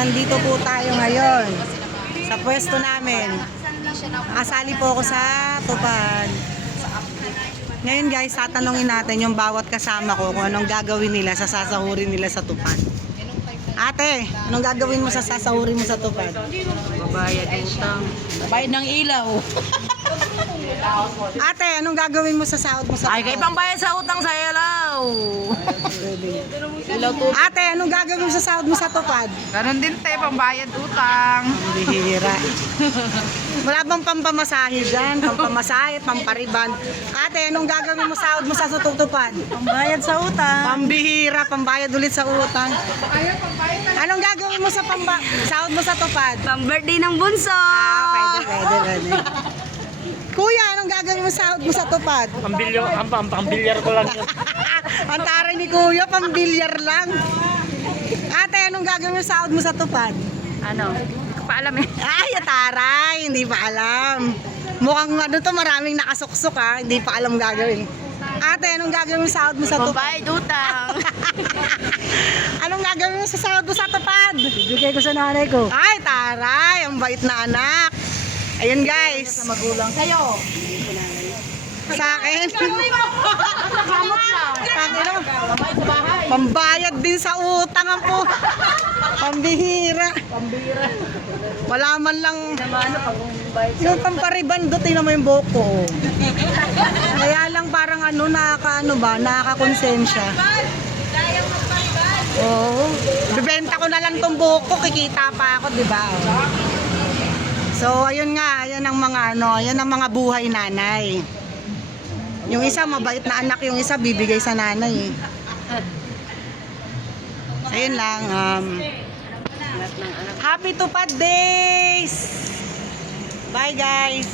nandito po tayo ngayon sa pwesto namin. Kasali po ako sa tupad. Ngayon guys, tatanungin natin yung bawat kasama ko kung anong gagawin nila sa sasahurin nila sa tupad. Ate, anong gagawin mo sa sasahurin mo sa tupad? Babayad utang. Bayad ng ilaw. Ate, anong gagawin mo sa sahod mo sa Ay, kay tupad? pambayad sa utang sa ilaw. Ilaw to. Ate, anong gagawin mo sa sahod mo sa tupad? Ganon din te, pambayad utang. Bihira. Wala bang pampamasahe dyan? Pampamasahe, pampariban. Ate, anong gagawin mo sahod mo sa tutupad? Pambayad sa utang. Pambihira, pambayad ulit sa utang. Anong gagawin mo sa sahod mo sa tupad? Pang-birthday ng bunso. Pwede. Kuya, anong gagawin mo sa sahod mo sa tupad? Pambilyar ko lang yun. Ang taray ni Kuya, pambilyar lang. Ate, anong gagawin mo sa sahod mo sa tupad? Ano? Hindi ko pa alam eh. Ay, taray, hindi pa alam. Mukhang ano to, maraming nakasuksok ha, hindi pa alam gagawin. Ate, anong gagawin mo sa sahod mo sa tupad? Pambayad utang. Anong gagawin mo sa sahod mo sa tupad? Bigay ko sa nanay ko. Ay, taray, ang bait na anak. Ayun guys, Magulang sa'yo. sa akin. Kamot lang. Ano? Pambayad sa bahay. Pambayad din sa utang ang po. Pambihira. Pambira. Wala man lang. Naman ano, pambayad sa Yung pamparibando, tingnan mo yung buhok ko. Kaya lang parang ano, nakakakonsensya. Oo. Bibenta ko na lang tong buhok ko, kikita pa ako, di ba? So, ayun nga, ayan ang mga ayan ang mga buhay nanay. Yung isa mabait na anak, yung isa bibigay sa nanay. Ayun lang. Happy Tupad Days! Bye guys!